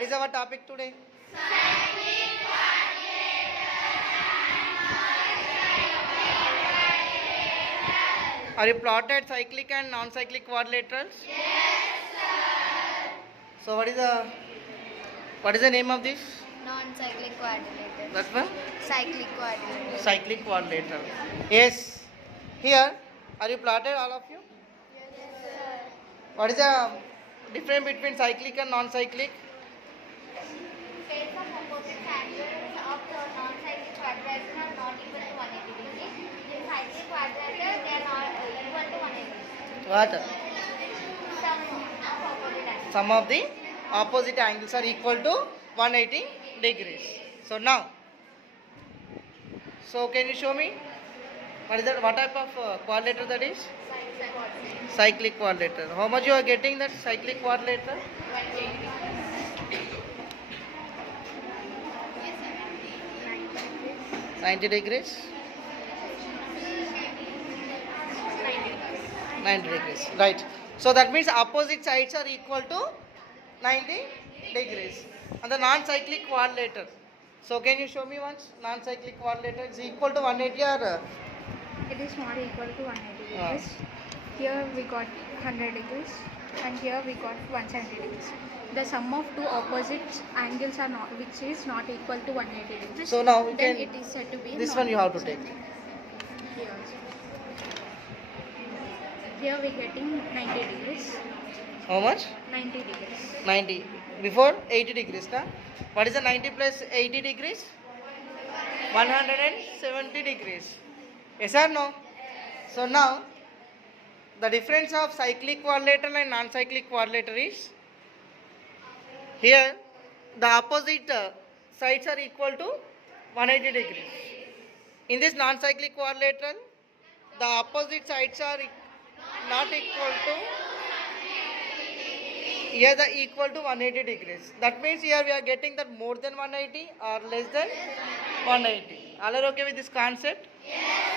What is our topic today? Are you plotted cyclic and non-cyclic quadrilaterals? So what is the name of this? Non-cyclic quadrilateral. That one? Cyclic quadrilateral. Cyclic quadrilateral. Yes. Here, are you plotted, all of you? Yes, sir. What is the difference between cyclic and non-cyclic? Pairs of opposite angles of the non-cyclic quadrilateral are not equal to 180 degrees. In cyclic quadrilateral, they are not equal to 180 degrees. What? Some of opposite angles. Some of the opposite angles are equal to 180 degrees. So now, can you show me what is that? What type of quadrilateral that is? Cyclic quadrilateral. How much you are getting that cyclic quadrilateral? 90 degrees. 90 degrees. Right. So that means opposite sides are equal to 90 degrees. And the non-cyclic quadrilateral. So can you show me once? Non-cyclic quadrilateral is equal to 180 or? It is not equal to 180 degrees. Here we got 100 degrees and here we got 170 degrees. The sum of two opposite angles are not, which is not equal to 180 degrees. So now we then can. it is said to be. This one you have to take. Here also. Here we getting 90 degrees. How much? 90 degrees. 90. Before 80 degrees. Na? What is the 90 plus 80 degrees? 170 degrees. Yes or no? So now the difference of cyclic quadrilateral and non-cyclic quadrilateral is here the opposite sides are equal to 180 degrees. In this non-cyclic quadrilateral, the opposite sides are not equal to, here the equal to 180 degrees. That means here we are getting that more than 180 or less than 180. All are okay with this concept? Yes.